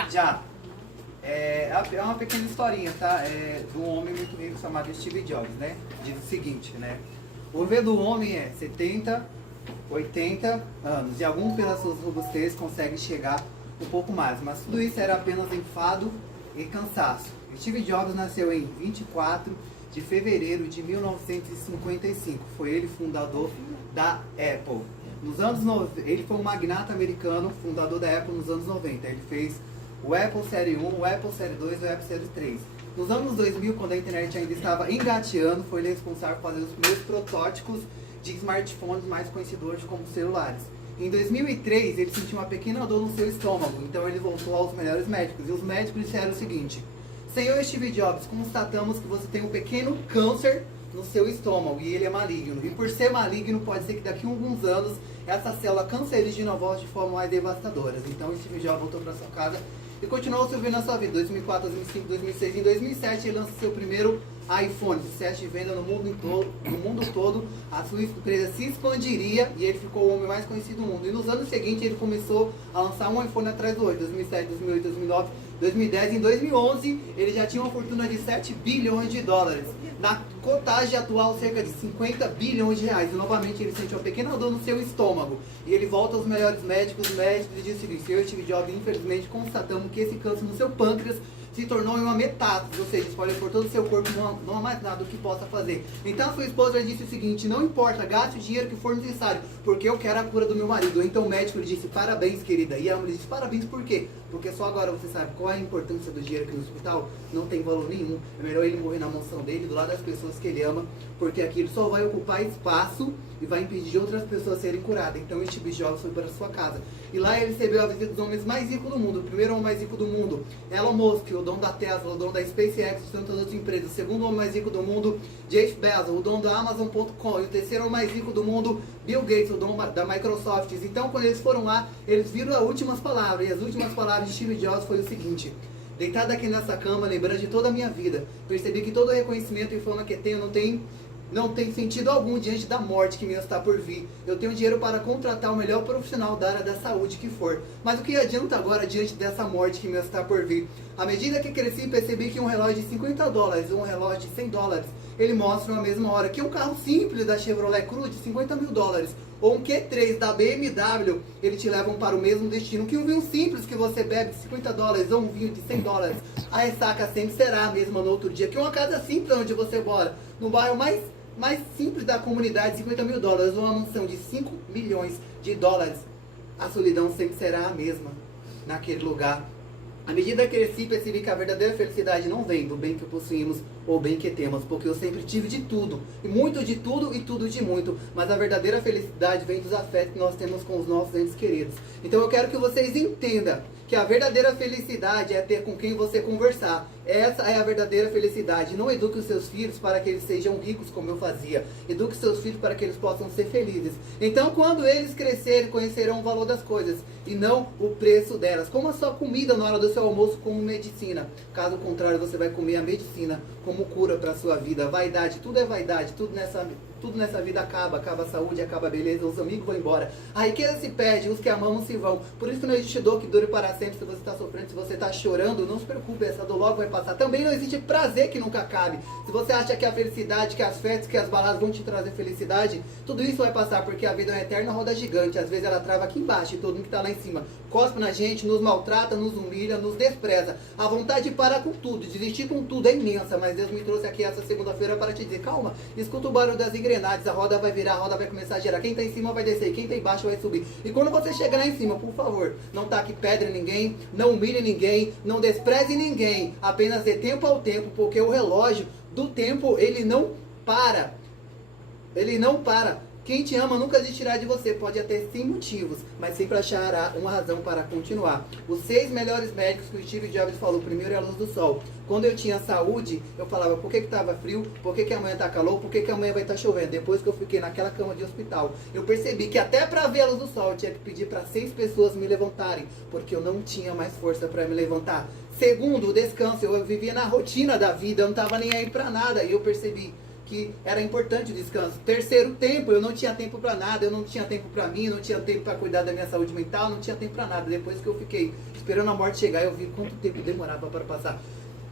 Já. É uma pequena historinha, tá? De um homem muito rico chamado Steve Jobs, né? Diz o seguinte, né? O V do homem é 70, 80 anos. E algum pelas suas robustez consegue chegar um pouco mais. Mas tudo isso era apenas enfado e cansaço. Steve Jobs nasceu em 24 de fevereiro de 1955. Foi ele fundador da Apple. Ele foi um magnata americano, fundador da Apple nos anos 90. Ele fez o Apple Série 1, o Apple Série 2 e o Apple Série 3. Nos anos 2000, quando a internet ainda estava engateando, foi ele responsável por fazer os primeiros protótipos de smartphones mais conhecidos como celulares. Em 2003, ele sentiu uma pequena dor no seu estômago, então ele voltou aos melhores médicos. E os médicos disseram o seguinte: Senhor Steve Jobs, constatamos que você tem um pequeno câncer no seu estômago e ele é maligno. E por ser maligno, pode ser que daqui a alguns anos essa célula cancerígena volte de forma mais devastadora. Então Steve Jobs voltou para sua casa e continuou servindo na sua vida. 2004, 2005, 2006, em 2007 ele lançou seu primeiro iPhone, sucesso de venda no mundo todo. A sua empresa se expandiria e ele ficou o homem mais conhecido do mundo. E nos anos seguintes ele começou a lançar um iPhone atrás do outro, 2007, 2008, 2009, 2010. Em 2011 ele já tinha uma fortuna de 7 bilhões de dólares. Na cotagem atual, cerca de 50 bilhões de reais. E novamente ele sentiu uma pequena dor no seu estômago. E ele volta aos melhores médicos. Os médicos lhe dizem o seguinte: Senhor Steve Jobs, infelizmente constatamos que esse câncer no seu pâncreas se tornou em uma metástase, ou seja, espalhou por todo o seu corpo, não há mais nada que possa fazer. Então a sua esposa disse o seguinte: não importa, gaste o dinheiro que for necessário, porque eu quero a cura do meu marido. Então o médico lhe disse: parabéns, querida. E a mulher disse: parabéns por quê? Porque só agora você sabe qual é a importância do dinheiro aqui no hospital. Não tem valor nenhum. É melhor ele morrer na mansão dele, do lado das pessoas que ele ama, porque aquilo só vai ocupar espaço e vai impedir de outras pessoas serem curadas. Então o Steve Jobs foi para a sua casa. E lá ele recebeu a visita dos homens mais ricos do mundo. O primeiro homem mais rico do mundo, Elon Musk, o dono da Tesla, o dono da SpaceX, e tantas outras empresas. O segundo homem mais rico do mundo, Jeff Bezos, o dono da Amazon.com. E o terceiro homem mais rico do mundo, Bill Gates, o dono da Microsoft. Então quando eles foram lá, eles viram as últimas palavras. E as últimas palavras de Steve Jobs foi o seguinte: deitado aqui nessa cama, lembrando de toda a minha vida, percebi que todo o reconhecimento e fama que tenho não tem sentido algum diante da morte que me está por vir. Eu tenho dinheiro para contratar o melhor profissional da área da saúde que for. Mas o que adianta agora diante dessa morte que me está por vir? À medida que cresci, percebi que um relógio de 50 dólares ou um relógio de 100 dólares, ele mostra na mesma hora que um carro simples da Chevrolet Cruze de 50 mil dólares ou um Q3 da BMW, ele te levam para o mesmo destino que um vinho simples que você bebe de 50 dólares ou um vinho de 100 dólares. A ressaca sempre será a mesma no outro dia que uma casa simples onde você mora, no bairro mais simples da comunidade, 50 mil dólares, ou uma mansão de 5 milhões de dólares. A solidão sempre será a mesma naquele lugar. À medida que cresci, percebi que a verdadeira felicidade não vem do bem que possuímos ou bem que temos, porque eu sempre tive de tudo, e muito de tudo e tudo de muito, mas a verdadeira felicidade vem dos afetos que nós temos com os nossos entes queridos. Então eu quero que vocês entendam que a verdadeira felicidade é ter com quem você conversar. Essa é a verdadeira felicidade. Não eduque os seus filhos para que eles sejam ricos como eu fazia. Eduque os seus filhos para que eles possam ser felizes. Então quando eles crescerem, conhecerão o valor das coisas e não o preço delas. Coma só comida na hora do seu almoço como medicina. Caso contrário, você vai comer a medicina como cura para a sua vida. Vaidade, tudo é vaidade, tudo nessa vida acaba a saúde, acaba a beleza, os amigos vão embora, a riqueza se perde, os que amamos se vão. Por isso não existe dor que dure para sempre. Se você está sofrendo, se você está chorando, não se preocupe, essa dor logo vai passar. Também não existe prazer que nunca acabe. Se você acha que a felicidade, que as festas, que as baladas vão te trazer felicidade, tudo isso vai passar, porque a vida é uma eterna roda gigante. Às vezes ela trava aqui embaixo e todo mundo que está lá em cima cospe na gente, nos maltrata, nos humilha, nos despreza. A vontade de parar com tudo, desistir com tudo é imensa, mas Deus me trouxe aqui essa segunda-feira para te dizer: calma, escuta o barulho das engrenagens, a roda vai virar, a roda vai começar a girar. Quem está em cima vai descer, quem está embaixo vai subir. E quando você chegar lá em cima, por favor, não taque pedra em ninguém, não humilhe ninguém, não despreze ninguém, apenas dê tempo ao tempo, porque o relógio do tempo, ele não para. Ele não para. Quem te ama nunca desistirá de você, pode até 100 motivos, mas sempre achará uma razão para continuar. Os 6 melhores médicos que o Steve Jobs falou: primeiro é a luz do sol. Quando eu tinha saúde, eu falava: por que estava frio? Por que amanhã está calor? Por que amanhã vai estar chovendo? Depois que eu fiquei naquela cama de hospital, eu percebi que até para ver a luz do sol eu tinha que pedir para 6 pessoas me levantarem, porque eu não tinha mais força para me levantar. Segundo, o descanso. Eu vivia na rotina da vida, eu não estava nem aí para nada, e eu percebi que era importante o descanso. Terceiro tempo, eu não tinha tempo para nada, eu não tinha tempo para mim, não tinha tempo para cuidar da minha saúde mental, não tinha tempo para nada. Depois que eu fiquei esperando a morte chegar, eu vi quanto tempo demorava para passar.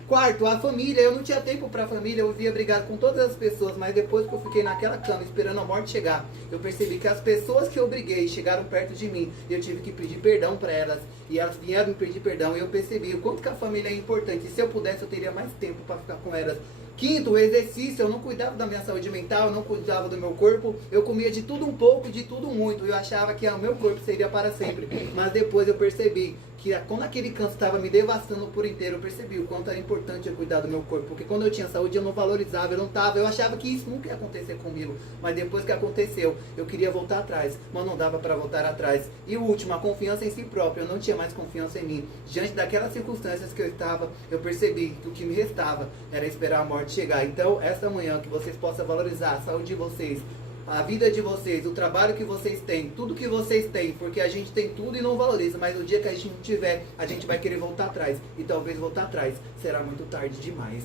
Quarto, a família, eu não tinha tempo pra família, eu via brigar com todas as pessoas, mas depois que eu fiquei naquela cama esperando a morte chegar, eu percebi que as pessoas que eu briguei chegaram perto de mim e eu tive que pedir perdão pra elas, e elas vieram me pedir perdão, e eu percebi o quanto que a família é importante, e se eu pudesse eu teria mais tempo pra ficar com elas. Quinto, o exercício, eu não cuidava da minha saúde mental, eu não cuidava do meu corpo, eu comia de tudo um pouco e de tudo muito, eu achava que o meu corpo seria para sempre, mas depois eu percebi que quando aquele câncer estava me devastando por inteiro, eu percebi o quanto era importante eu cuidar do meu corpo, porque quando eu tinha saúde eu não valorizava, eu achava que isso nunca ia acontecer comigo, mas depois que aconteceu, eu queria voltar atrás, mas não dava para voltar atrás. E o último, a confiança em si próprio, eu não tinha mais confiança em mim. Diante daquelas circunstâncias que eu estava, eu percebi que o que me restava era esperar a morte chegar. Então, esta manhã, que vocês possam valorizar a saúde de vocês, a vida de vocês, o trabalho que vocês têm, tudo que vocês têm, porque a gente tem tudo e não valoriza, mas no dia que a gente não tiver, a gente vai querer voltar atrás, e talvez voltar atrás será muito tarde demais.